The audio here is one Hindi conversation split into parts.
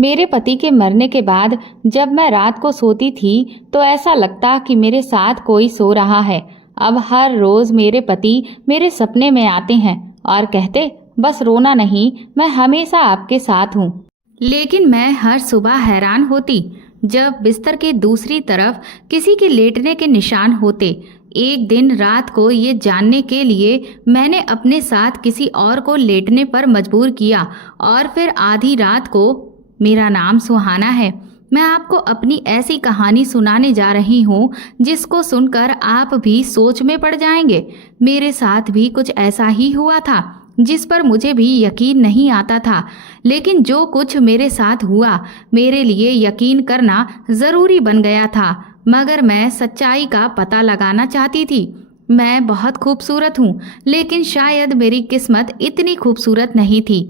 मेरे पति के मरने के बाद जब मैं रात को सोती थी तो ऐसा लगता कि मेरे साथ कोई सो रहा है। अब हर रोज मेरे पति मेरे सपने में आते हैं और कहते, बस रोना नहीं, मैं हमेशा आपके साथ हूँ। लेकिन मैं हर सुबह हैरान होती जब बिस्तर के दूसरी तरफ किसी के लेटने के निशान होते। एक दिन रात को ये जानने के लिए मैंने अपने साथ किसी और को लेटने पर मजबूर किया और फिर आधी रात को। मेरा नाम सुहाना है। मैं आपको अपनी ऐसी कहानी सुनाने जा रही हूँ जिसको सुनकर आप भी सोच में पड़ जाएंगे। मेरे साथ भी कुछ ऐसा ही हुआ था जिस पर मुझे भी यकीन नहीं आता था, लेकिन जो कुछ मेरे साथ हुआ मेरे लिए यकीन करना ज़रूरी बन गया था। मगर मैं सच्चाई का पता लगाना चाहती थी। मैं बहुत खूबसूरत हूँ, लेकिन शायद मेरी किस्मत इतनी खूबसूरत नहीं थी।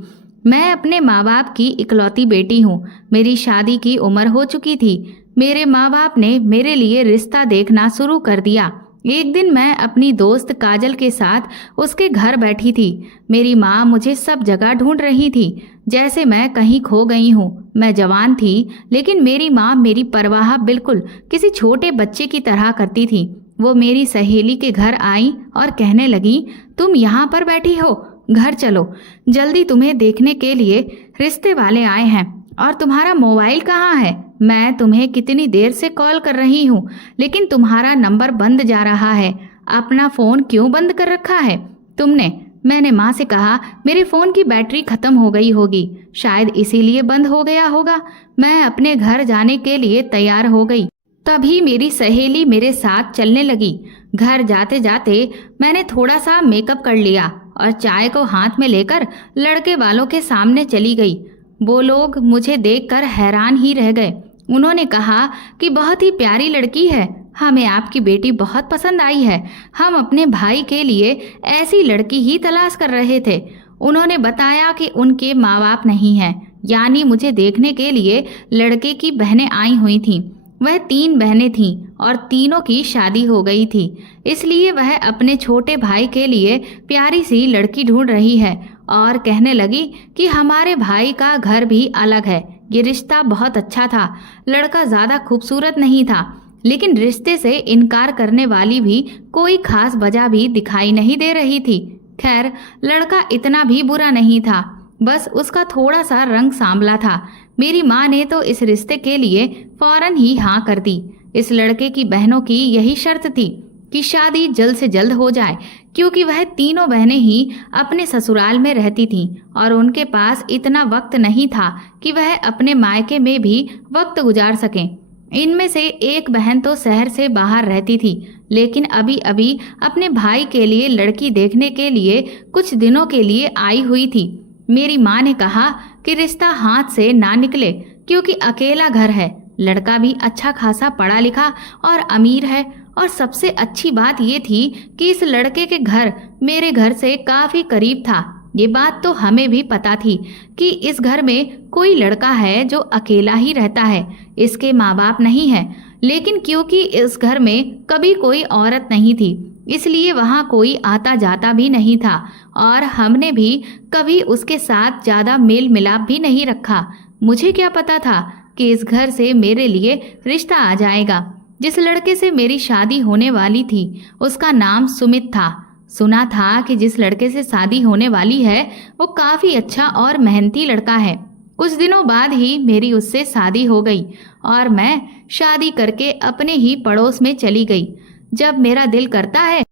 मैं अपने माँ बाप की इकलौती बेटी हूँ। मेरी शादी की उम्र हो चुकी थी। मेरे माँ बाप ने मेरे लिए रिश्ता देखना शुरू कर दिया। एक दिन मैं अपनी दोस्त काजल के साथ उसके घर बैठी थी। मेरी माँ मुझे सब जगह ढूंढ रही थी, जैसे मैं कहीं खो गई हूँ। मैं जवान थी, लेकिन मेरी माँ मेरी परवाह बिल्कुल किसी छोटे बच्चे की तरह करती थी। वो मेरी सहेली के घर आई और कहने लगी, तुम यहाँ पर बैठी हो, घर चलो, जल्दी तुम्हें देखने के लिए रिश्ते वाले आए हैं। और तुम्हारा मोबाइल कहाँ है? मैं तुम्हें कितनी देर से कॉल कर रही हूँ, लेकिन तुम्हारा नंबर बंद जा रहा है। अपना फ़ोन क्यों बंद कर रखा है तुमने? मैंने माँ से कहा, मेरे फ़ोन की बैटरी ख़त्म हो गई होगी, शायद इसीलिए बंद हो गया होगा। मैं अपने घर जाने के लिए तैयार हो गई। तभी मेरी सहेली मेरे साथ चलने लगी। घर जाते जाते मैंने थोड़ा सा मेकअप कर लिया और चाय को हाथ में लेकर लड़के वालों के सामने चली गई। वो लोग मुझे देखकर हैरान ही रह गए। उन्होंने कहा कि बहुत ही प्यारी लड़की है, हमें आपकी बेटी बहुत पसंद आई है। हम अपने भाई के लिए ऐसी लड़की ही तलाश कर रहे थे। उन्होंने बताया कि उनके माँ बाप नहीं हैं, यानी मुझे देखने के लिए लड़के की बहनें आई हुई थीं। वह 3 बहनें थीं और तीनों की शादी हो गई थी, इसलिए वह अपने छोटे भाई के लिए प्यारी सी लड़की ढूंढ रही है। और कहने लगी कि हमारे भाई का घर भी अलग है। ये रिश्ता बहुत अच्छा था। लड़का ज़्यादा खूबसूरत नहीं था, लेकिन रिश्ते से इनकार करने वाली भी कोई खास वजह भी दिखाई नहीं दे रही थी। खैर, लड़का इतना भी बुरा नहीं था, बस उसका थोड़ा सा रंग सांवला था। मेरी माँ ने तो इस रिश्ते के लिए फौरन ही हाँ कर दी। इस लड़के की बहनों की यही शर्त थी कि शादी जल्द से जल्द हो जाए, क्योंकि वह तीनों बहनें ही अपने ससुराल में रहती थीं और उनके पास इतना वक्त नहीं था कि वह अपने मायके में भी वक्त गुजार सकें। इनमें से एक बहन तो शहर से बाहर रहती थी, लेकिन अभी अभी अपने भाई के लिए लड़की देखने के लिए कुछ दिनों के लिए आई हुई थी। मेरी माँ ने कहा कि रिश्ता हाथ से ना निकले, क्योंकि अकेला घर है। लड़का भी अच्छा खासा पढ़ा लिखा और अमीर है, और सबसे अच्छी बात ये थी कि इस लड़के के घर मेरे घर से काफ़ी करीब था। ये बात तो हमें भी पता थी कि इस घर में कोई लड़का है जो अकेला ही रहता है, इसके माँ बाप नहीं है। लेकिन क्योंकि इस घर में कभी कोई औरत नहीं थी, इसलिए वहाँ कोई आता जाता भी नहीं था, और हमने भी कभी उसके साथ ज़्यादा मेल मिलाप भी नहीं रखा। मुझे क्या पता था कि इस घर से मेरे लिए रिश्ता आ जाएगा। जिस लड़के से मेरी शादी होने वाली थी उसका नाम सुमित था। सुना था कि जिस लड़के से शादी होने वाली है वो काफ़ी अच्छा और मेहनती लड़का है। कुछ दिनों बाद ही मेरी उससे शादी हो गई और मैं शादी करके अपने ही पड़ोस में चली गई। जब मेरा दिल करता है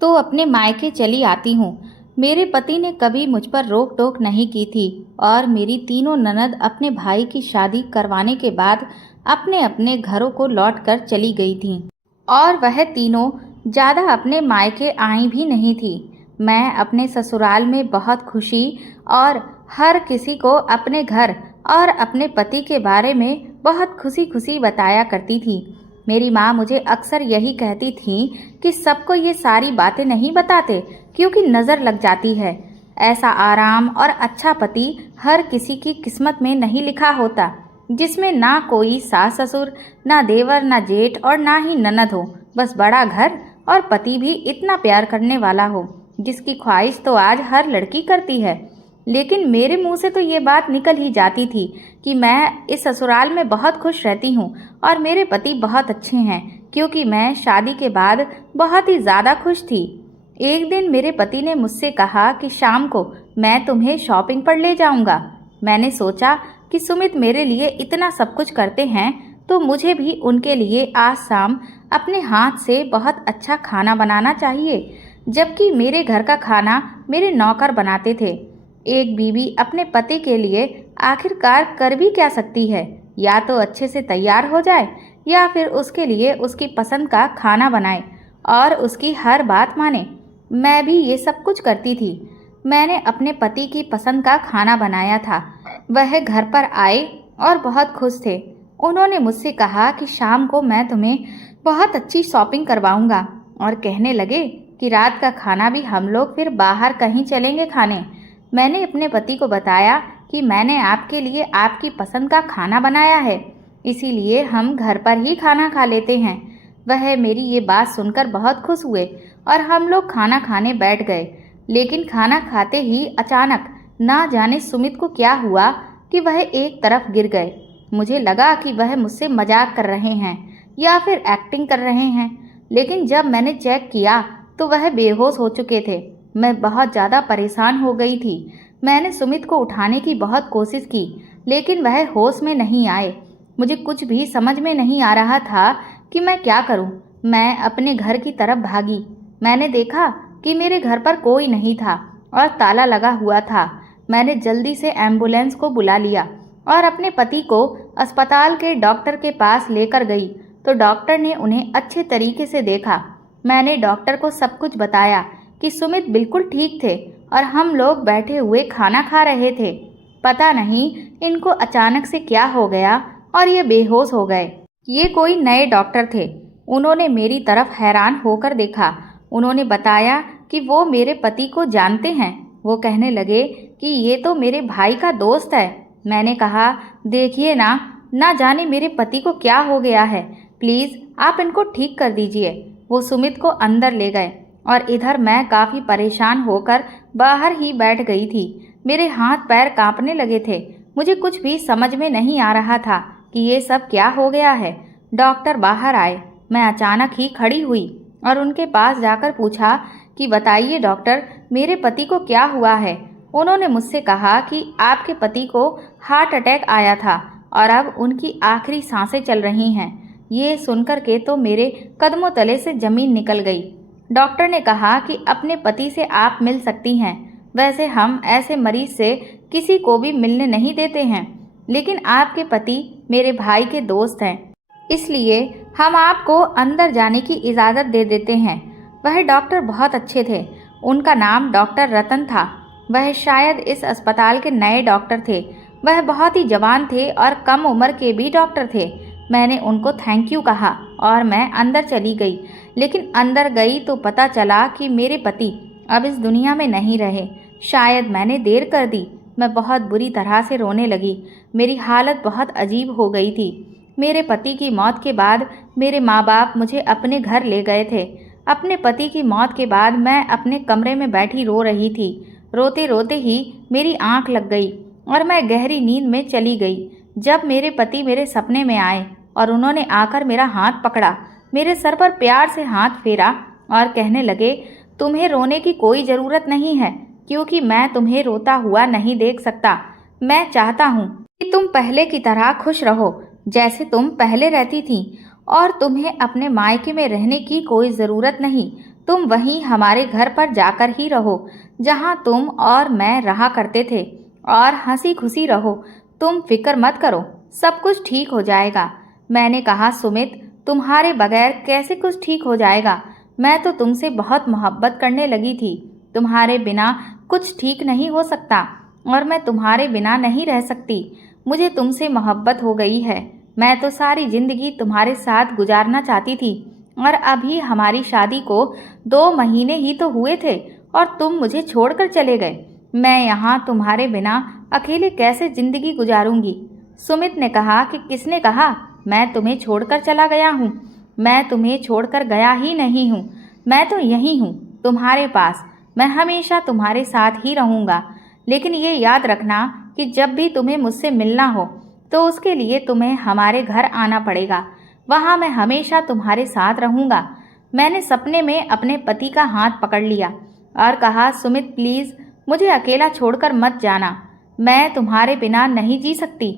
तो अपने मायके चली आती हूँ। मेरे पति ने कभी मुझ पर रोक टोक नहीं की थी, और मेरी तीनों ननद अपने भाई की शादी करवाने के बाद अपने अपने घरों को लौट कर चली गई थीं, और वह तीनों ज़्यादा अपने मायके आई भी नहीं थी। मैं अपने ससुराल में बहुत खुशी और हर किसी को अपने घर और अपने पति के बारे में बहुत खुशी खुशी बताया करती थी। मेरी माँ मुझे अक्सर यही कहती थी कि सबको ये सारी बातें नहीं बताते, क्योंकि नज़र लग जाती है। ऐसा आराम और अच्छा पति हर किसी की किस्मत में नहीं लिखा होता, जिसमें ना कोई सास ससुर, ना देवर, ना जेठ और ना ही ननद हो, बस बड़ा घर और पति भी इतना प्यार करने वाला हो, जिसकी ख्वाहिश तो आज हर लड़की करती है। लेकिन मेरे मुंह से तो ये बात निकल ही जाती थी कि मैं इस ससुराल में बहुत खुश रहती हूँ और मेरे पति बहुत अच्छे हैं, क्योंकि मैं शादी के बाद बहुत ही ज़्यादा खुश थी। एक दिन मेरे पति ने मुझसे कहा कि शाम को मैं तुम्हें शॉपिंग पर ले जाऊंगा। मैंने सोचा कि सुमित मेरे लिए इतना सब कुछ करते हैं तो मुझे भी उनके लिए आज शाम अपने हाथ से बहुत अच्छा खाना बनाना चाहिए, जबकि मेरे घर का खाना मेरे नौकर बनाते थे। एक बीवी अपने पति के लिए आखिरकार कर भी क्या सकती है, या तो अच्छे से तैयार हो जाए या फिर उसके लिए उसकी पसंद का खाना बनाए और उसकी हर बात माने। मैं भी ये सब कुछ करती थी। मैंने अपने पति की पसंद का खाना बनाया था। वह घर पर आए और बहुत खुश थे। उन्होंने मुझसे कहा कि शाम को मैं तुम्हें बहुत अच्छी शॉपिंग करवाऊंगा और कहने लगे कि रात का खाना भी हम लोग फिर बाहर कहीं चलेंगे खाने। मैंने अपने पति को बताया कि मैंने आपके लिए आपकी पसंद का खाना बनाया है, इसीलिए हम घर पर ही खाना खा लेते हैं। वह मेरी ये बात सुनकर बहुत खुश हुए और हम लोग खाना खाने बैठ गए। लेकिन खाना खाते ही अचानक ना जाने सुमित को क्या हुआ कि वह एक तरफ गिर गए। मुझे लगा कि वह मुझसे मजाक कर रहे हैं या फिर एक्टिंग कर रहे हैं, लेकिन जब मैंने चेक किया तो वह बेहोश हो चुके थे। मैं बहुत ज़्यादा परेशान हो गई थी। मैंने सुमित को उठाने की बहुत कोशिश की, लेकिन वह होश में नहीं आए। मुझे कुछ भी समझ में नहीं आ रहा था कि मैं क्या करूं। मैं अपने घर की तरफ भागी। मैंने देखा कि मेरे घर पर कोई नहीं था और ताला लगा हुआ था। मैंने जल्दी से एम्बुलेंस को बुला लिया और अपने पति को अस्पताल के डॉक्टर के पास लेकर गई तो डॉक्टर ने उन्हें अच्छे तरीके से देखा। मैंने डॉक्टर को सब कुछ बताया कि सुमित बिल्कुल ठीक थे और हम लोग बैठे हुए खाना खा रहे थे। पता नहीं इनको अचानक से क्या हो गया और ये बेहोश हो गए। ये कोई नए डॉक्टर थे। उन्होंने मेरी तरफ हैरान होकर देखा। उन्होंने बताया कि वो मेरे पति को जानते हैं। वो कहने लगे कि ये तो मेरे भाई का दोस्त है। मैंने कहा, देखिए ना जाने मेरे पति को क्या हो गया है, प्लीज़ आप इनको ठीक कर दीजिए। वो सुमित को अंदर ले गए और इधर मैं काफ़ी परेशान होकर बाहर ही बैठ गई थी। मेरे हाथ पैर कांपने लगे थे। मुझे कुछ भी समझ में नहीं आ रहा था कि ये सब क्या हो गया है। डॉक्टर बाहर आए। मैं अचानक ही खड़ी हुई और उनके पास जाकर पूछा कि बताइए डॉक्टर, मेरे पति को क्या हुआ है। उन्होंने मुझसे कहा कि आपके पति को हार्ट अटैक आया था और अब उनकी आखिरी सांसें चल रही हैं। ये सुनकर के तो मेरे कदमों तले से ज़मीन निकल गई। डॉक्टर ने कहा कि अपने पति से आप मिल सकती हैं। वैसे हम ऐसे मरीज से किसी को भी मिलने नहीं देते हैं, लेकिन आपके पति मेरे भाई के दोस्त हैं, इसलिए हम आपको अंदर जाने की इजाज़त दे देते हैं। वह डॉक्टर बहुत अच्छे थे। उनका नाम डॉक्टर रतन था। वह शायद इस अस्पताल के नए डॉक्टर थे। वह बहुत ही जवान थे और कम उम्र के भी डॉक्टर थे। मैंने उनको थैंक यू कहा और मैं अंदर चली गई। लेकिन अंदर गई तो पता चला कि मेरे पति अब इस दुनिया में नहीं रहे। शायद मैंने देर कर दी। मैं बहुत बुरी तरह से रोने लगी। मेरी हालत बहुत अजीब हो गई थी। मेरे पति की मौत के बाद मेरे माँ बाप मुझे अपने घर ले गए थे। अपने पति की मौत के बाद मैं अपने कमरे में बैठी रो रही थी। रोते रोते ही मेरी आंख लग गई और मैं गहरी नींद में चली गई। जब मेरे पति मेरे सपने में आए और उन्होंने आकर मेरा हाथ पकड़ा, मेरे सर पर प्यार से हाथ फेरा और कहने लगे, तुम्हें रोने की कोई ज़रूरत नहीं है, क्योंकि मैं तुम्हें रोता हुआ नहीं देख सकता। मैं चाहता हूँ कि तुम पहले की तरह खुश रहो जैसे तुम पहले रहती थी, और तुम्हें अपने मायके में रहने की कोई ज़रूरत नहीं। तुम वहीं हमारे घर पर जाकर ही रहो जहाँ तुम और मैं रहा करते थे, और हंसी खुशी रहो। तुम फिक्र मत करो, सब कुछ ठीक हो जाएगा। मैंने कहा, सुमित, तुम्हारे बगैर कैसे कुछ ठीक हो जाएगा। मैं तो तुमसे बहुत मोहब्बत करने लगी थी। तुम्हारे बिना कुछ ठीक नहीं हो सकता और मैं तुम्हारे बिना नहीं रह सकती। मुझे तुमसे मोहब्बत हो गई है। मैं तो सारी ज़िंदगी तुम्हारे साथ गुजारना चाहती थी, और अभी हमारी शादी को 2 महीने ही तो हुए थे और तुम मुझे छोड़कर चले गए। मैं यहाँ तुम्हारे बिना अकेले कैसे ज़िंदगी गुजारूंगी। सुमित ने कहा कि किसने कहा मैं तुम्हें छोड़कर चला गया हूँ। मैं तुम्हें छोड़कर गया ही नहीं हूँ। मैं तो यहीं हूँ तुम्हारे पास। मैं हमेशा तुम्हारे साथ ही रहूँगा। लेकिन ये याद रखना कि जब भी तुम्हें मुझसे मिलना हो तो उसके लिए तुम्हें हमारे घर आना पड़ेगा। वहाँ मैं हमेशा तुम्हारे साथ रहूँगा। मैंने सपने में अपने पति का हाथ पकड़ लिया और कहा, सुमित प्लीज़ मुझे अकेला छोड़कर मत जाना, मैं तुम्हारे बिना नहीं जी सकती।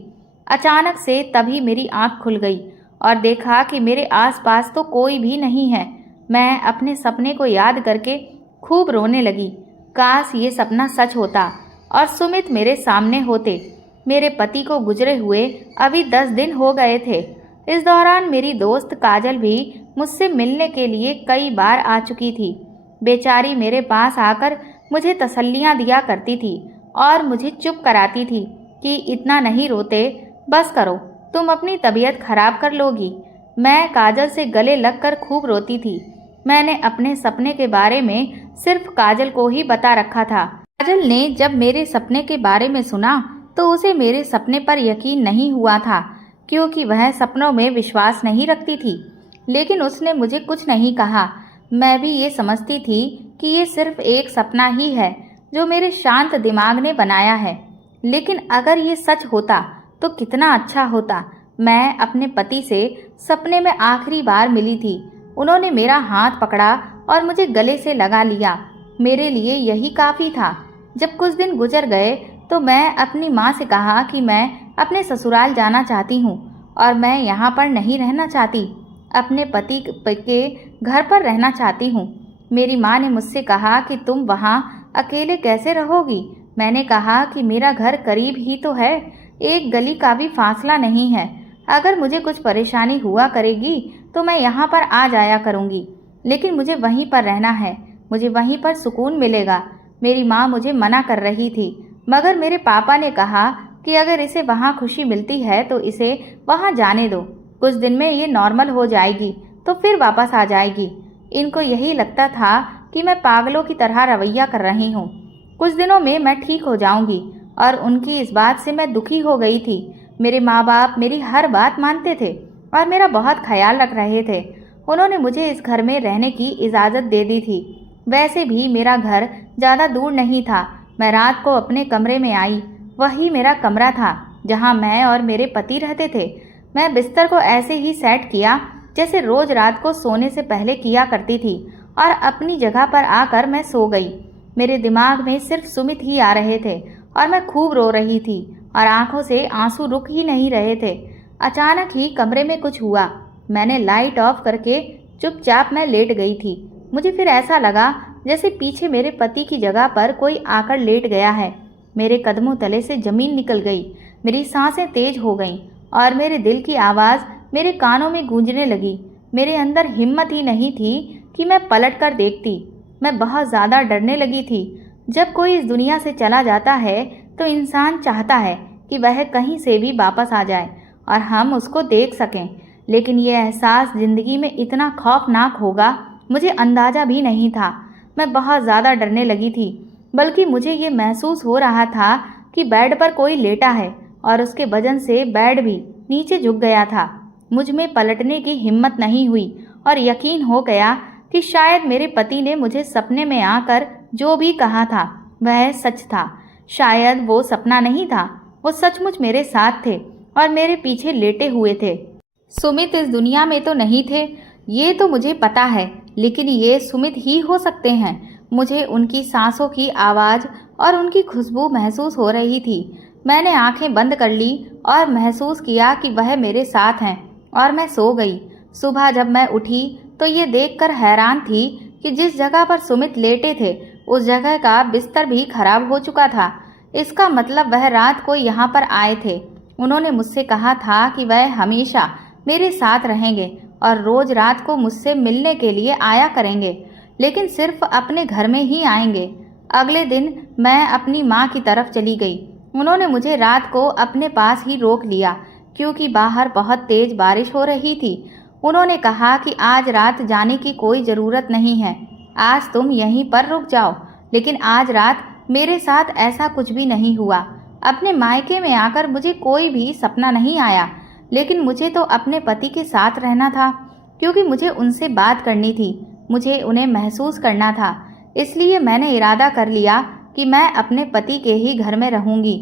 अचानक से तभी मेरी आँख खुल गई और देखा कि मेरे आसपास तो कोई भी नहीं है। मैं अपने सपने को याद करके खूब रोने लगी। काश ये सपना सच होता और सुमित मेरे सामने होते। मेरे पति को गुजरे हुए अभी 10 दिन हो गए थे। इस दौरान मेरी दोस्त काजल भी मुझसे मिलने के लिए कई बार आ चुकी थी। बेचारी मेरे पास आकर मुझे तसल्लियाँ दिया करती थी और मुझे चुप कराती थी कि इतना नहीं रोते, बस करो, तुम अपनी तबीयत खराब कर लोगी। मैं काजल से गले लगकर खूब रोती थी। मैंने अपने सपने के बारे में सिर्फ काजल को ही बता रखा था। काजल ने जब मेरे सपने के बारे में सुना तो उसे मेरे सपने पर यकीन नहीं हुआ था, क्योंकि वह सपनों में विश्वास नहीं रखती थी। लेकिन उसने मुझे कुछ नहीं कहा। मैं भी ये समझती थी कि ये सिर्फ एक सपना ही है जो मेरे शांत दिमाग ने बनाया है। लेकिन अगर ये सच होता तो कितना अच्छा होता। मैं अपने पति से सपने में आखिरी बार मिली थी। उन्होंने मेरा हाथ पकड़ा और मुझे गले से लगा लिया। मेरे लिए यही काफ़ी था। जब कुछ दिन गुजर गए तो मैं अपनी माँ से कहा कि मैं अपने ससुराल जाना चाहती हूँ और मैं यहाँ पर नहीं रहना चाहती, अपने पति के घर पर रहना चाहती हूँ। मेरी माँ ने मुझसे कहा कि तुम वहाँ अकेले कैसे रहोगी। मैंने कहा कि मेरा घर करीब ही तो है, एक गली का भी फासला नहीं है। अगर मुझे कुछ परेशानी हुआ करेगी तो मैं यहाँ पर आ जाया करूँगी, लेकिन मुझे वहीं पर रहना है, मुझे वहीं पर सुकून मिलेगा। मेरी माँ मुझे मना कर रही थी, मगर मेरे पापा ने कहा कि अगर इसे वहाँ खुशी मिलती है तो इसे वहाँ जाने दो, कुछ दिन में ये नॉर्मल हो जाएगी तो फिर वापस आ जाएगी। इनको यही लगता था कि मैं पागलों की तरह रवैया कर रही हूँ। कुछ दिनों में मैं ठीक हो जाऊँगी और उनकी इस बात से मैं दुखी हो गई थी। मेरे माँ बाप मेरी हर बात मानते थे और मेरा बहुत ख्याल रख रहे थे। उन्होंने मुझे इस घर में रहने की इजाज़त दे दी थी। वैसे भी मेरा घर ज़्यादा दूर नहीं था। मैं रात को अपने कमरे में आई। वही मेरा कमरा था जहाँ मैं और मेरे पति रहते थे। मैं बिस्तर को ऐसे ही सेट किया जैसे रोज़ रात को सोने से पहले किया करती थी और अपनी जगह पर आकर मैं सो गई। मेरे दिमाग में सिर्फ सुमित ही आ रहे थे और मैं खूब रो रही थी और आंखों से आंसू रुक ही नहीं रहे थे। अचानक ही कमरे में कुछ हुआ। मैंने लाइट ऑफ करके चुपचाप मैं लेट गई थी। मुझे फिर ऐसा लगा जैसे पीछे मेरे पति की जगह पर कोई आकर लेट गया है। मेरे कदमों तले से जमीन निकल गई, मेरी सांसें तेज हो गईं और मेरे दिल की आवाज़ मेरे कानों में गूंजने लगी। मेरे अंदर हिम्मत ही नहीं थी कि मैं पलट कर देखती। मैं बहुत ज़्यादा डरने लगी थी। जब कोई इस दुनिया से चला जाता है तो इंसान चाहता है कि वह कहीं से भी वापस आ जाए और हम उसको देख सकें, लेकिन यह एहसास ज़िंदगी में इतना खौफनाक होगा मुझे अंदाज़ा भी नहीं था। मैं बहुत ज़्यादा डरने लगी थी, बल्कि मुझे ये महसूस हो रहा था कि बेड पर कोई लेटा है और उसके वजन से बेड भी नीचे झुक गया था। मुझ में पलटने की हिम्मत नहीं हुई और यकीन हो गया कि शायद मेरे पति ने मुझे सपने में आकर जो भी कहा था वह सच था। शायद वो सपना नहीं था, वो सचमुच मेरे साथ थे और मेरे पीछे लेटे हुए थे। सुमित इस दुनिया में तो नहीं थे, ये तो मुझे पता है, लेकिन ये सुमित ही हो सकते हैं। मुझे उनकी सांसों की आवाज़ और उनकी खुशबू महसूस हो रही थी। मैंने आंखें बंद कर ली और महसूस किया कि वह मेरे साथ हैं और मैं सो गई। सुबह जब मैं उठी तो ये देखकर हैरान थी कि जिस जगह पर सुमित लेटे थे उस जगह का बिस्तर भी खराब हो चुका था। इसका मतलब वह रात को यहाँ पर आए थे। उन्होंने मुझसे कहा था कि वह हमेशा मेरे साथ रहेंगे और रोज़ रात को मुझसे मिलने के लिए आया करेंगे, लेकिन सिर्फ अपने घर में ही आएंगे। अगले दिन मैं अपनी माँ की तरफ चली गई। उन्होंने मुझे रात को अपने पास ही रोक लिया क्योंकि बाहर बहुत तेज़ बारिश हो रही थी। उन्होंने कहा कि आज रात जाने की कोई ज़रूरत नहीं है, आज तुम यहीं पर रुक जाओ। लेकिन आज रात मेरे साथ ऐसा कुछ भी नहीं हुआ। अपने मायके में आकर मुझे कोई भी सपना नहीं आया, लेकिन मुझे तो अपने पति के साथ रहना था क्योंकि मुझे उनसे बात करनी थी, मुझे उन्हें महसूस करना था। इसलिए मैंने इरादा कर लिया कि मैं अपने पति के ही घर में रहूंगी।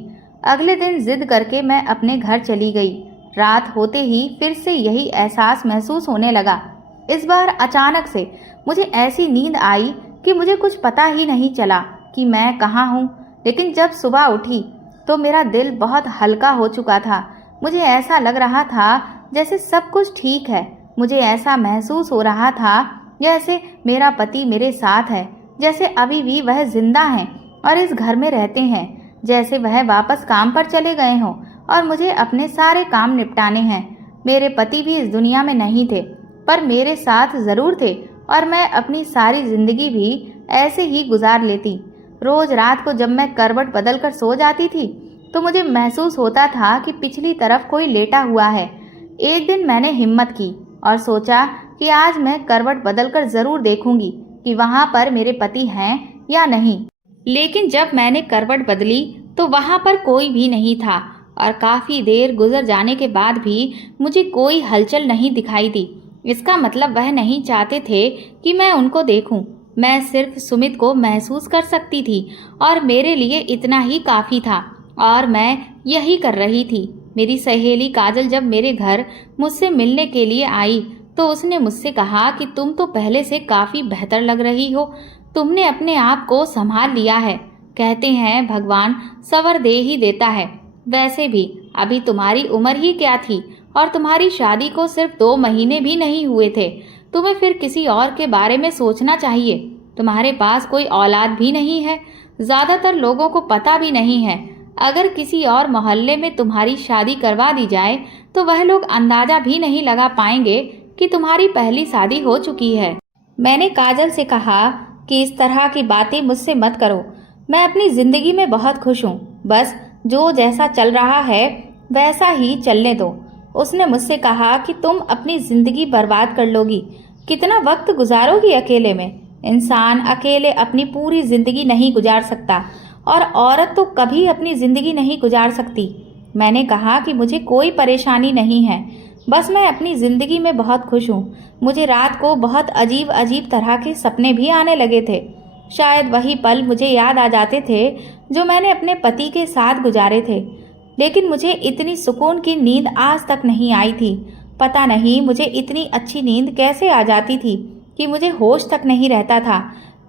अगले दिन जिद करके मैं अपने घर चली गई। रात होते ही फिर से यही एहसास महसूस होने लगा। इस बार अचानक से मुझे ऐसी नींद आई कि मुझे कुछ पता ही नहीं चला कि मैं कहाँ हूँ। लेकिन जब सुबह उठी तो मेरा दिल बहुत हल्का हो चुका था। मुझे ऐसा लग रहा था जैसे सब कुछ ठीक है। मुझे ऐसा महसूस हो रहा था जैसे मेरा पति मेरे साथ है, जैसे अभी भी वह जिंदा हैं और इस घर में रहते हैं, जैसे वह वापस काम पर चले गए हों और मुझे अपने सारे काम निपटाने हैं। मेरे पति भी इस दुनिया में नहीं थे, पर मेरे साथ ज़रूर थे और मैं अपनी सारी ज़िंदगी भी ऐसे ही गुजार लेती। रोज़ रात को जब मैं करवट बदल कर सो जाती थी तो मुझे महसूस होता था कि पिछली तरफ कोई लेटा हुआ है। एक दिन मैंने हिम्मत की और सोचा कि आज मैं करवट बदल कर ज़रूर देखूंगी कि वहाँ पर मेरे पति हैं या नहीं। लेकिन जब मैंने करवट बदली तो वहाँ पर कोई भी नहीं था और काफ़ी देर गुजर जाने के बाद भी मुझे कोई हलचल नहीं दिखाई दी। इसका मतलब वह नहीं चाहते थे कि मैं उनको देखूं। मैं सिर्फ सुमित को महसूस कर सकती थी और मेरे लिए इतना ही काफ़ी था और मैं यही कर रही थी। मेरी सहेली काजल जब मेरे घर मुझसे मिलने के लिए आई तो उसने मुझसे कहा कि तुम तो पहले से काफ़ी बेहतर लग रही हो, तुमने अपने आप को संभाल लिया है। कहते हैं भगवान सवर दे ही देता है। वैसे भी अभी तुम्हारी उम्र ही क्या थी और तुम्हारी शादी को सिर्फ 2 महीने भी नहीं हुए थे। तुम्हें फिर किसी और के बारे में सोचना चाहिए। तुम्हारे पास कोई औलाद भी नहीं है। ज़्यादातर लोगों को पता भी नहीं है। अगर किसी और मोहल्ले में तुम्हारी शादी करवा दी जाए तो वह लोग अंदाजा भी नहीं लगा पाएंगे कि तुम्हारी पहली शादी हो चुकी है। मैंने काजल से कहा कि इस तरह की बातें मुझसे मत करो। मैं अपनी ज़िंदगी में बहुत खुश हूँ। बस जो जैसा चल रहा है वैसा ही चलने दो। उसने मुझसे कहा कि तुम अपनी ज़िंदगी बर्बाद कर लोगी। कितना वक्त गुजारोगी अकेले में। इंसान अकेले अपनी पूरी ज़िंदगी नहीं गुजार सकता और औरत तो कभी अपनी ज़िंदगी नहीं गुजार सकती। मैंने कहा कि मुझे कोई परेशानी नहीं है, बस मैं अपनी ज़िंदगी में बहुत खुश हूँ। मुझे रात को बहुत अजीब अजीब तरह के सपने भी आने लगे थे। शायद वही पल मुझे याद आ जाते थे जो मैंने अपने पति के साथ गुजारे थे। लेकिन मुझे इतनी सुकून की नींद आज तक नहीं आई थी। पता नहीं मुझे इतनी अच्छी नींद कैसे आ जाती थी कि मुझे होश तक नहीं रहता था।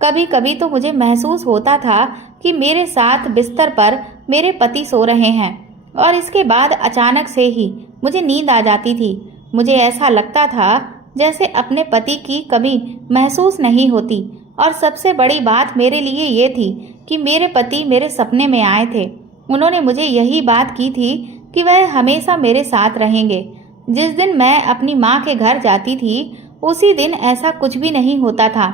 कभी कभी तो मुझे महसूस होता था कि मेरे साथ बिस्तर पर मेरे पति सो रहे हैं और इसके बाद अचानक से ही मुझे नींद आ जाती थी। मुझे ऐसा लगता था जैसे अपने पति की कमी महसूस नहीं होती। और सबसे बड़ी बात मेरे लिए ये थी कि मेरे पति मेरे सपने में आए थे। उन्होंने मुझे यही बात की थी कि वह हमेशा मेरे साथ रहेंगे। जिस दिन मैं अपनी माँ के घर जाती थी उसी दिन ऐसा कुछ भी नहीं होता था।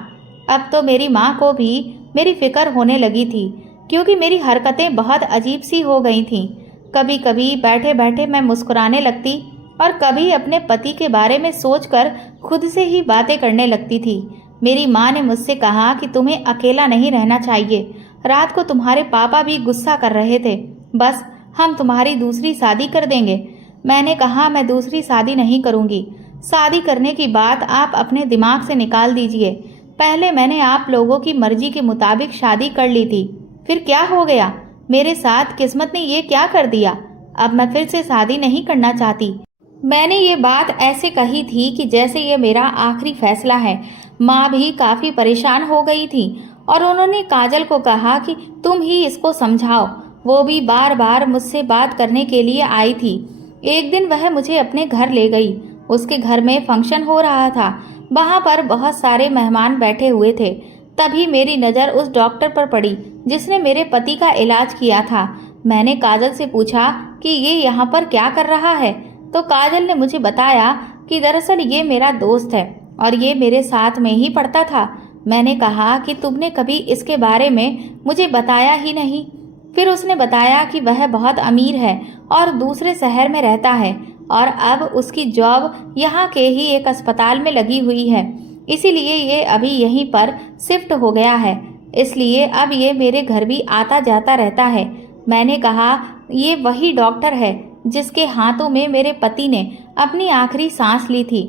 अब तो मेरी माँ को भी मेरी फिक्र होने लगी थी क्योंकि मेरी हरकतें बहुत अजीब सी हो गई थीं। कभी कभी बैठे बैठे मैं मुस्कुराने लगती और कभी अपने पति के बारे में सोचकर खुद से ही बातें करने लगती थी। मेरी माँ ने मुझसे कहा कि तुम्हें अकेला नहीं रहना चाहिए। रात को तुम्हारे पापा भी गुस्सा कर रहे थे। बस हम तुम्हारी दूसरी शादी कर देंगे। मैंने कहा मैं दूसरी शादी नहीं करूँगी। शादी करने की बात आप अपने दिमाग से निकाल दीजिए। पहले मैंने आप लोगों की मर्जी के मुताबिक शादी कर ली थी। फिर क्या हो गया? मेरे साथ किस्मत ने ये क्या कर दिया? अब मैं फिर से शादी नहीं करना चाहती। मैंने ये बात ऐसे कही थी कि जैसे ये मेरा आखिरी फैसला है। माँ भी काफ़ी परेशान हो गई थी और उन्होंने काजल को कहा कि तुम ही इसको समझाओ। वो भी बार बार मुझसे बात करने के लिए आई थी। एक दिन वह मुझे अपने घर ले गई। उसके घर में फंक्शन हो रहा था। वहाँ पर बहुत सारे मेहमान बैठे हुए थे। तभी मेरी नज़र उस डॉक्टर पर पड़ी जिसने मेरे पति का इलाज किया था। मैंने काजल से पूछा कि ये यहाँ पर क्या कर रहा है, तो काजल ने मुझे बताया कि दरअसल ये मेरा दोस्त है और ये मेरे साथ में ही पढ़ता था। मैंने कहा कि तुमने कभी इसके बारे में मुझे बताया ही नहीं। फिर उसने बताया कि वह बहुत अमीर है और दूसरे शहर में रहता है और अब उसकी जॉब यहाँ के ही एक अस्पताल में लगी हुई है, इसीलिए ये अभी यहीं पर शिफ्ट हो गया है। इसलिए अब ये मेरे घर भी आता जाता रहता है। मैंने कहा ये वही डॉक्टर है जिसके हाथों में मेरे पति ने अपनी आखिरी सांस ली थी।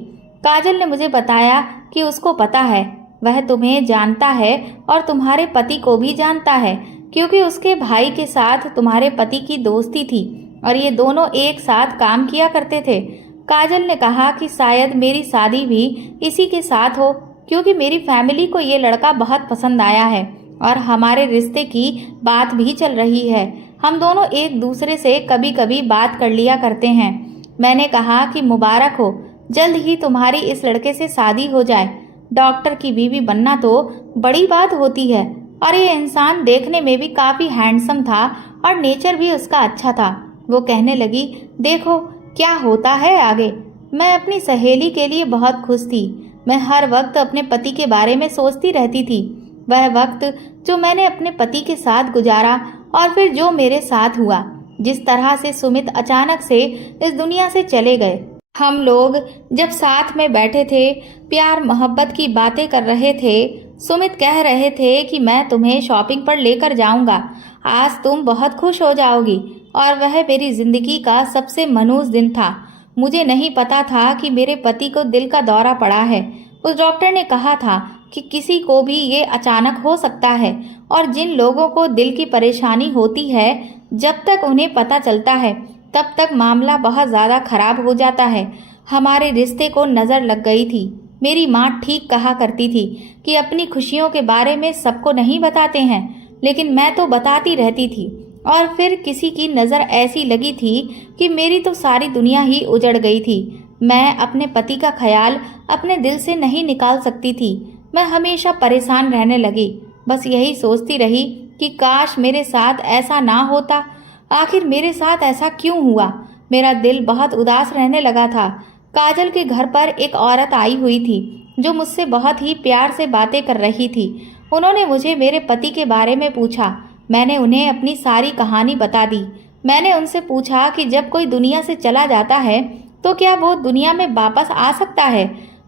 काजल ने मुझे बताया कि उसको पता है, वह तुम्हें जानता है और तुम्हारे पति को भी जानता है क्योंकि उसके भाई के साथ तुम्हारे पति की दोस्ती थी और ये दोनों एक साथ काम किया करते थे। काजल ने कहा कि शायद मेरी शादी भी इसी के साथ हो, क्योंकि मेरी फैमिली को ये लड़का बहुत पसंद आया है और हमारे रिश्ते की बात भी चल रही है। हम दोनों एक दूसरे से कभी कभी बात कर लिया करते हैं। मैंने कहा कि मुबारक हो, जल्द ही तुम्हारी इस लड़के से शादी हो जाए। डॉक्टर की बीवी बनना तो बड़ी बात होती है और ये इंसान देखने में भी काफ़ी हैंडसम था और नेचर भी उसका अच्छा था। वो कहने लगी, देखो क्या होता है आगे। मैं अपनी सहेली के लिए बहुत खुश थी। मैं हर वक्त अपने पति के बारे में सोचती रहती थी। वह वक्त जो मैंने अपने पति के साथ गुजारा और फिर जो मेरे साथ हुआ, जिस तरह से सुमित अचानक से इस दुनिया से चले गए। हम लोग जब साथ में बैठे थे, प्यार मोहब्बत की बातें कर रहे थे, सुमित कह रहे थे कि मैं तुम्हें शॉपिंग पर लेकर जाऊंगा, आज तुम बहुत खुश हो जाओगी। और वह मेरी जिंदगी का सबसे मनहूस दिन था। मुझे नहीं पता था कि मेरे पति को दिल का दौरा पड़ा है। उस डॉक्टर ने कहा था कि किसी को भी ये अचानक हो सकता है और जिन लोगों को दिल की परेशानी होती है, जब तक उन्हें पता चलता है तब तक मामला बहुत ज़्यादा खराब हो जाता है। हमारे रिश्ते को नज़र लग गई थी। मेरी माँ ठीक कहा करती थी कि अपनी खुशियों के बारे में सबको नहीं बताते हैं, लेकिन मैं तो बताती रहती थी। और फिर किसी की नज़र ऐसी लगी थी कि मेरी तो सारी दुनिया ही उजड़ गई थी। मैं अपने पति का ख्याल अपने दिल से नहीं निकाल सकती थी। मैं हमेशा परेशान रहने लगी, बस यही सोचती रही कि काश मेरे साथ ऐसा ना होता। आखिर मेरे साथ ऐसा क्यों हुआ? मेरा दिल बहुत उदास रहने लगा था। काजल के घर पर एक औरत आई हुई थी जो मुझसे बहुत ही प्यार से बातें कर रही थी। उन्होंने मुझे मेरे पति के बारे में पूछा। मैंने उन्हें अपनी सारी कहानी बता दी। मैंने उनसे पूछा कि जब कोई दुनिया से चला जाता है तो क्या वो दुनिया में वापस आ सकता है।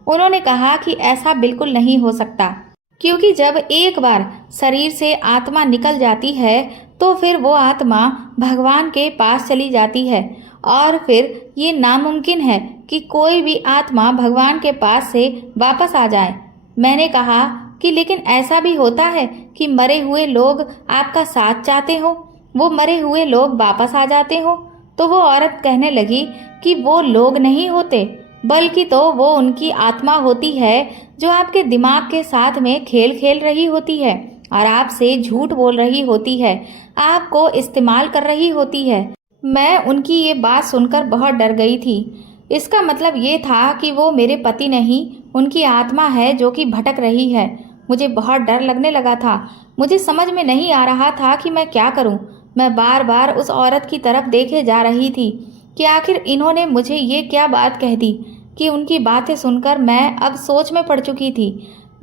उन्होंने कहा कि ऐसा बिल्कुल नहीं हो सकता, क्योंकि जब एक बार शरीर से आत्मा निकल जाती है तो फिर वो आत्मा भगवान के पास चली जाती है और फिर ये नामुमकिन है कि कोई भी आत्मा भगवान के पास से वापस आ जाए। मैंने कहा कि लेकिन ऐसा भी होता है कि मरे हुए लोग आपका साथ चाहते हो, वो मरे हुए लोग वापस आ जाते हो। तो वो औरत कहने लगी कि वो लोग नहीं होते, बल्कि तो वो उनकी आत्मा होती है जो आपके दिमाग के साथ में खेल खेल रही होती है और आपसे झूठ बोल रही होती है, आपको इस्तेमाल कर रही होती है। मैं उनकी ये बात सुनकर बहुत डर गई थी। इसका मतलब ये था कि वो मेरे पति नहीं, उनकी आत्मा है जो कि भटक रही है। मुझे बहुत डर लगने लगा था। मुझे समझ में नहीं आ रहा था कि मैं क्या करूं। मैं बार बार उस औरत की तरफ देखे जा रही थी कि आखिर इन्होंने मुझे ये क्या बात कह दी कि उनकी बातें सुनकर मैं अब सोच में पड़ चुकी थी।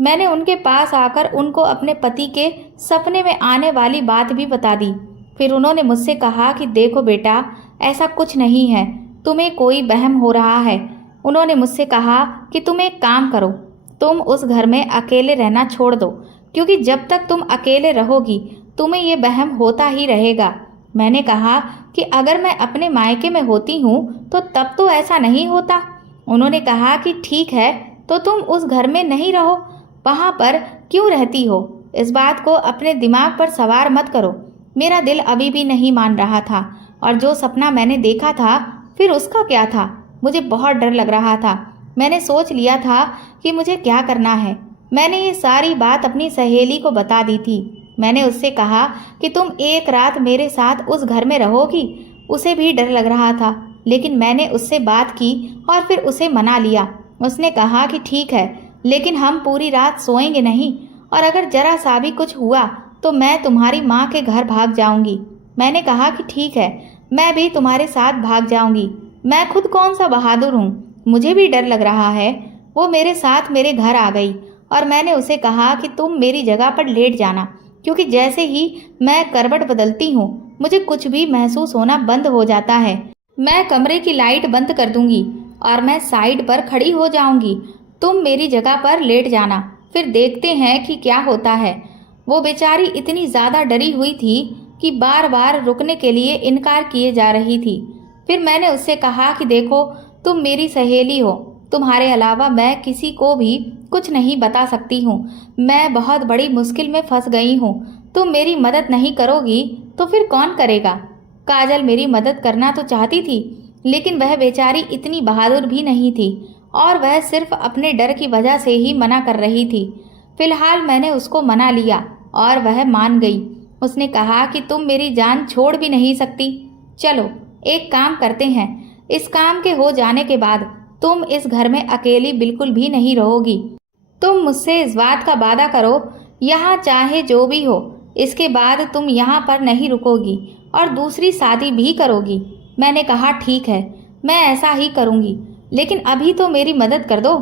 मैंने उनके पास आकर उनको अपने पति के सपने में आने वाली बात भी बता दी। फिर उन्होंने मुझसे कहा कि देखो बेटा, ऐसा कुछ नहीं है, तुम्हें कोई वहम हो रहा है। उन्होंने मुझसे कहा कि तुम एक काम करो, तुम उस घर में अकेले रहना छोड़ दो, क्योंकि जब तक तुम अकेले रहोगी तुम्हें ये वहम होता ही रहेगा। मैंने कहा कि अगर मैं अपने मायके में होती हूँ तो तब तो ऐसा नहीं होता। उन्होंने कहा कि ठीक है, तो तुम उस घर में नहीं रहो, वहाँ पर क्यों रहती हो? इस बात को अपने दिमाग पर सवार मत करो। मेरा दिल अभी भी नहीं मान रहा था और जो सपना मैंने देखा था फिर उसका क्या था? मुझे बहुत डर लग रहा था। मैंने सोच लिया था कि मुझे क्या करना है। मैंने ये सारी बात अपनी सहेली को बता दी थी। मैंने उससे कहा कि तुम एक रात मेरे साथ उस घर में रहोगी। उसे भी डर लग रहा था, लेकिन मैंने उससे बात की और फिर उसे मना लिया। उसने कहा कि ठीक है, लेकिन हम पूरी रात सोएंगे नहीं, और अगर जरा सा भी कुछ हुआ तो मैं तुम्हारी माँ के घर भाग जाऊंगी। मैंने कहा कि ठीक है, मैं भी तुम्हारे साथ भाग जाऊंगी। मैं खुद कौन सा बहादुर हूँ, मुझे भी डर लग रहा है। वो मेरे साथ मेरे घर आ गई और मैंने उसे कहा कि तुम मेरी जगह पर लेट जाना, क्योंकि जैसे ही मैं करवट बदलती हूँ मुझे कुछ भी महसूस होना बंद हो जाता है। मैं कमरे की लाइट बंद कर दूंगी और मैं साइड पर खड़ी हो जाऊंगी। तुम मेरी जगह पर लेट जाना, फिर देखते हैं कि क्या होता है। वो बेचारी इतनी ज़्यादा डरी हुई थी कि बार बार रुकने के लिए इनकार किए जा रही थी। फिर मैंने उससे कहा कि देखो, तुम मेरी सहेली हो, तुम्हारे अलावा मैं किसी को भी कुछ नहीं बता सकती हूँ। मैं बहुत बड़ी मुश्किल में फंस गई हूँ। तुम मेरी मदद नहीं करोगी तो फिर कौन करेगा। काजल मेरी मदद करना तो चाहती थी, लेकिन वह बेचारी इतनी बहादुर भी नहीं थी और वह सिर्फ अपने डर की वजह से ही मना कर रही थी। फिलहाल मैंने उसको मना लिया और वह मान गई। उसने कहा कि तुम मेरी जान छोड़ भी नहीं सकती। चलो एक काम करते हैं, इस काम के हो जाने के बाद तुम इस घर में अकेली बिल्कुल भी नहीं रहोगी। तुम मुझसे इस बात का वादा करो, यहाँ चाहे जो भी हो, इसके बाद तुम यहाँ पर नहीं रुकोगी और दूसरी शादी भी करोगी। मैंने कहा ठीक है, मैं ऐसा ही करूँगी, लेकिन अभी तो मेरी मदद कर दो।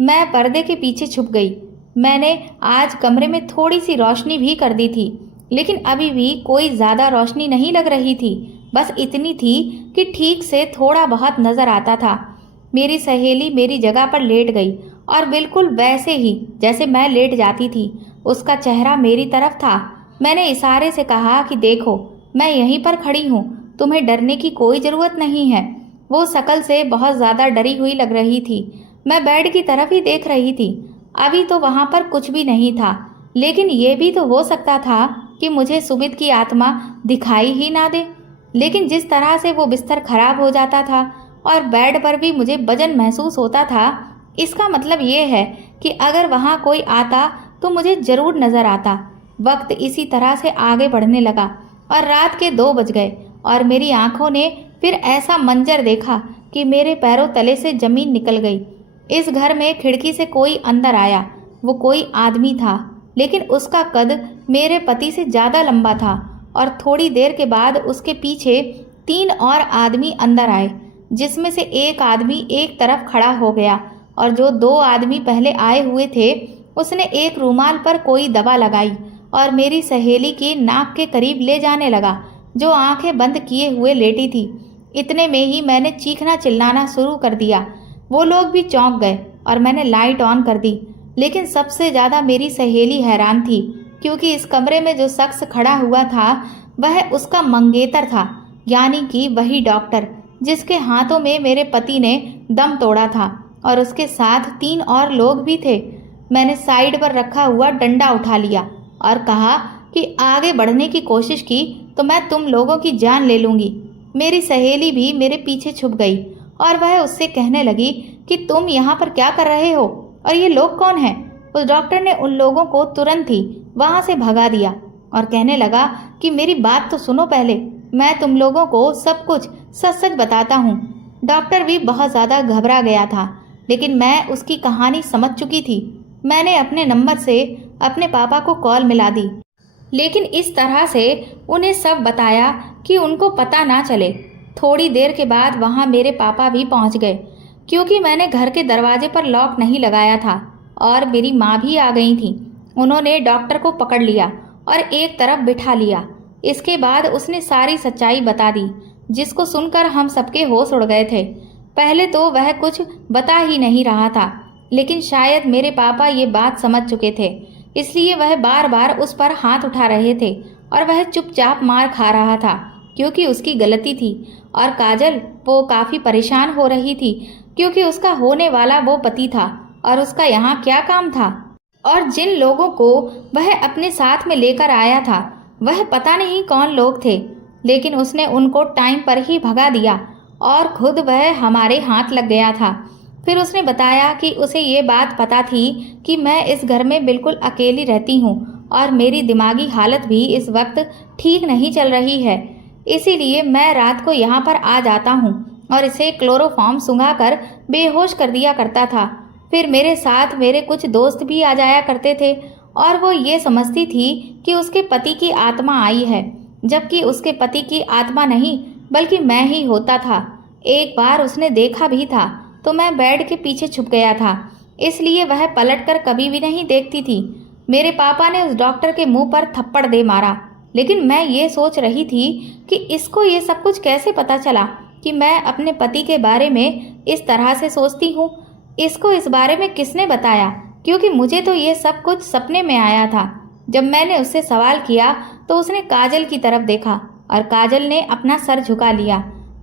मैं पर्दे के पीछे छुप गई। मैंने आज कमरे में थोड़ी सी रोशनी भी कर दी थी, लेकिन अभी भी कोई ज़्यादा रोशनी नहीं लग रही थी। बस इतनी थी कि ठीक से थोड़ा बहुत नज़र आता था। मेरी सहेली मेरी जगह पर लेट गई और बिल्कुल वैसे ही जैसे मैं लेट जाती थी, उसका चेहरा मेरी तरफ था। मैंने इशारे से कहा कि देखो, मैं यहीं पर खड़ी हूँ, तुम्हें डरने की कोई ज़रूरत नहीं है। वो शक्ल से बहुत ज़्यादा डरी हुई लग रही थी। मैं बेड की तरफ ही देख रही थी। अभी तो वहाँ पर कुछ भी नहीं था, लेकिन ये भी तो हो सकता था कि मुझे सुमित की आत्मा दिखाई ही ना दे। लेकिन जिस तरह से वो बिस्तर खराब हो जाता था और बेड पर भी मुझे वजन महसूस होता था, इसका मतलब ये है कि अगर वहाँ कोई आता तो मुझे ज़रूर नज़र आता। वक्त इसी तरह से आगे बढ़ने लगा और रात के 2 बज गए और मेरी आंखों ने फिर ऐसा मंजर देखा कि मेरे पैरों तले से ज़मीन निकल गई। इस घर में खिड़की से कोई अंदर आया। वो कोई आदमी था, लेकिन उसका कद मेरे पति से ज़्यादा लंबा था और थोड़ी देर के बाद उसके पीछे 3 और आदमी अंदर आए, जिसमें से एक आदमी एक तरफ खड़ा हो गया और जो 2 आदमी पहले आए हुए थे, उसने एक रूमाल पर कोई दवा लगाई और मेरी सहेली की नाक के करीब ले जाने लगा, जो आंखें बंद किए हुए लेटी थी। इतने में ही मैंने चीखना चिल्लाना शुरू कर दिया। वो लोग भी चौंक गए और मैंने लाइट ऑन कर दी। लेकिन सबसे ज़्यादा मेरी सहेली हैरान थी, क्योंकि इस कमरे में जो शख्स खड़ा हुआ था वह उसका मंगेतर था, यानी कि वही डॉक्टर जिसके हाथों में मेरे पति ने दम तोड़ा था, और उसके साथ 3 और लोग भी थे। मैंने साइड पर रखा हुआ डंडा उठा लिया और कहा कि आगे बढ़ने की कोशिश की तो मैं तुम लोगों की जान ले लूँगी। मेरी सहेली भी मेरे पीछे छुप गई और वह उससे कहने लगी कि तुम यहाँ पर क्या कर रहे हो और ये लोग कौन हैं। उस डॉक्टर ने उन लोगों को तुरंत ही वहाँ से भगा दिया और कहने लगा कि मेरी बात तो सुनो पहले, मैं तुम लोगों को सब कुछ सच सच बताता हूँ। डॉक्टर भी बहुत ज़्यादा घबरा गया था, लेकिन मैं उसकी कहानी समझ चुकी थी। मैंने अपने नंबर से अपने पापा को कॉल मिला दी, लेकिन इस तरह से उन्हें सब बताया कि उनको पता ना चले। थोड़ी देर के बाद वहाँ मेरे पापा भी पहुँच गए, क्योंकि मैंने घर के दरवाजे पर लॉक नहीं लगाया था, और मेरी माँ भी आ गई थी। उन्होंने डॉक्टर को पकड़ लिया और एक तरफ बिठा लिया। इसके बाद उसने सारी सच्चाई बता दी, जिसको सुनकर हम सबके होश उड़ गए थे। पहले तो वह कुछ बता ही नहीं रहा था, लेकिन शायद मेरे पापा ये बात समझ चुके थे, इसलिए वह बार बार उस पर हाथ उठा रहे थे और वह चुपचाप मार खा रहा था, क्योंकि उसकी गलती थी। और काजल, वो काफ़ी परेशान हो रही थी, क्योंकि उसका होने वाला वो पति था और उसका यहाँ क्या काम था। और जिन लोगों को वह अपने साथ में लेकर आया था, वह पता नहीं कौन लोग थे, लेकिन उसने उनको टाइम पर ही भगा दिया और खुद वह हमारे हाथ लग गया था। फिर उसने बताया कि उसे ये बात पता थी कि मैं इस घर में बिल्कुल अकेली रहती हूँ और मेरी दिमागी हालत भी इस वक्त ठीक नहीं चल रही है, इसीलिए मैं रात को यहाँ पर आ जाता हूँ और इसे क्लोरोफॉर्म सुंघाकर बेहोश कर दिया करता था। फिर मेरे साथ मेरे कुछ दोस्त भी आ जाया करते थे और वो ये समझती थी कि उसके पति की आत्मा आई है, जबकि उसके पति की आत्मा नहीं बल्कि मैं ही होता था। एक बार उसने देखा भी था तो मैं बेड के पीछे छुप गया था, इसलिए वह पलटकर कभी भी नहीं देखती थी। मेरे पापा ने उस डॉक्टर के मुंह पर थप्पड़ दे मारा, लेकिन मैं ये सोच रही थी कि इसको ये सब कुछ कैसे पता चला कि मैं अपने पति के बारे में इस तरह से सोचती हूँ। इसको इस बारे में किसने बताया, क्योंकि मुझे तो ये सब कुछ सपने में आया था। जब मैंने उससे सवाल किया तो उसने काजल की तरफ देखा और काजल ने अपना सर झुका लिया।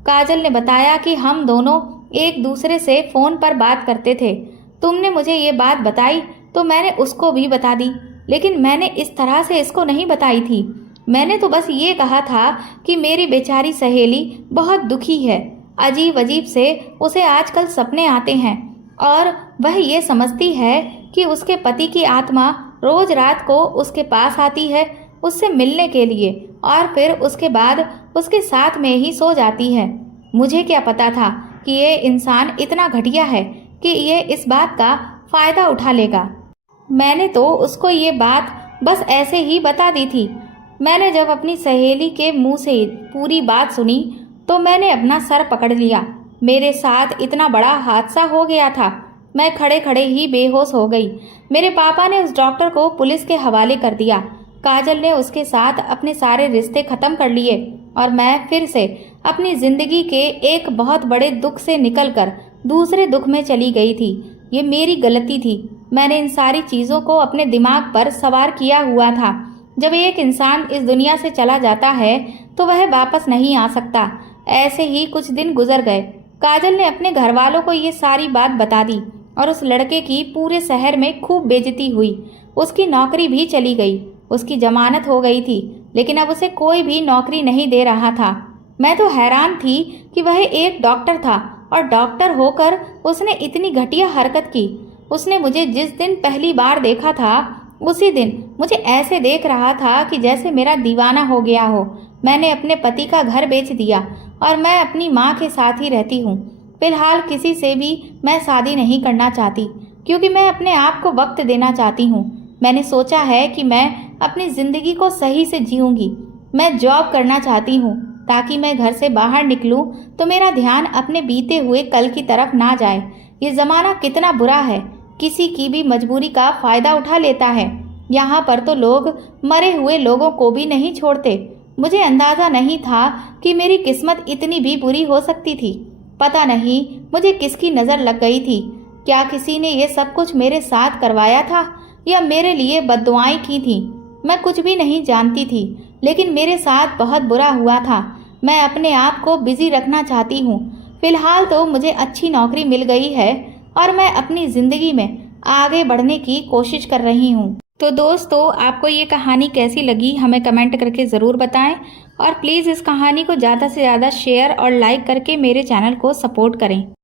काजल ने बताया कि हम दोनों एक दूसरे से फ़ोन पर बात करते थे। तुमने मुझे ये बात बताई तो मैंने उसको भी बता दी। लेकिन मैंने इस तरह से इसको नहीं बताई थी। मैंने तो बस ये कहा था कि मेरी बेचारी सहेली बहुत दुखी है। अजीब अजीब से उसे आजकल सपने आते हैं और वह ये समझती है कि उसके पति की आत्मा रोज रात को उसके पास आती है उससे मिलने के लिए और फिर उसके बाद उसके साथ में ही सो जाती है। मुझे क्या पता था कि ये इंसान इतना घटिया है कि ये इस बात का फायदा उठा लेगा। मैंने तो उसको ये बात बस ऐसे ही बता दी थी। मैंने जब अपनी सहेली के मुंह से पूरी बात सुनी तो मैंने अपना सर पकड़ लिया। मेरे साथ इतना बड़ा हादसा हो गया था। मैं खड़े खड़े ही बेहोश हो गई। मेरे पापा ने उस डॉक्टर को पुलिस के हवाले कर दिया। काजल ने उसके साथ अपने सारे रिश्ते खत्म कर लिए और मैं फिर से अपनी जिंदगी के एक बहुत बड़े दुख से निकलकर दूसरे दुख में चली गई थी। ये मेरी गलती थी। मैंने इन सारी चीज़ों को अपने दिमाग पर सवार किया हुआ था। जब एक इंसान इस दुनिया से चला जाता है तो वह वापस नहीं आ सकता। ऐसे ही कुछ दिन गुजर गए। काजल ने अपने घर वालों को ये सारी बात बता दी और उस लड़के की पूरे शहर में खूब बेइज्जती हुई। उसकी नौकरी भी चली गई। उसकी जमानत हो गई थी, लेकिन अब उसे कोई भी नौकरी नहीं दे रहा था। मैं तो हैरान थी कि वह एक डॉक्टर था और डॉक्टर होकर उसने इतनी घटिया हरकत की। उसने मुझे जिस दिन पहली बार देखा था उसी दिन मुझे ऐसे देख रहा था कि जैसे मेरा दीवाना हो गया हो। मैंने अपने पति का घर बेच दिया और मैं अपनी माँ के साथ ही रहती हूँ। फिलहाल किसी से भी मैं शादी नहीं करना चाहती क्योंकि मैं अपने आप को वक्त देना चाहती हूँ। मैंने सोचा है कि मैं अपनी ज़िंदगी को सही से जीऊँगी। मैं जॉब करना चाहती हूँ ताकि मैं घर से बाहर निकलूँ तो मेरा ध्यान अपने बीते हुए कल की तरफ ना जाए। ये ज़माना कितना बुरा है, किसी की भी मजबूरी का फ़ायदा उठा लेता है। यहाँ पर तो लोग मरे हुए लोगों को भी नहीं छोड़ते। मुझे अंदाज़ा नहीं था कि मेरी किस्मत इतनी भी बुरी हो सकती थी। पता नहीं मुझे किसकी नज़र लग गई थी। क्या किसी ने ये सब कुछ मेरे साथ करवाया था या मेरे लिए बद्दुआएं की थी? मैं कुछ भी नहीं जानती थी, लेकिन मेरे साथ बहुत बुरा हुआ था। मैं अपने आप को बिजी रखना चाहती हूँ। फिलहाल तो मुझे अच्छी नौकरी मिल गई है और मैं अपनी ज़िंदगी में आगे बढ़ने की कोशिश कर रही हूँ। तो दोस्तों, आपको ये कहानी कैसी लगी हमें कमेंट करके ज़रूर बताएं और प्लीज़ इस कहानी को ज़्यादा से ज़्यादा शेयर और लाइक करके मेरे चैनल को सपोर्ट करें।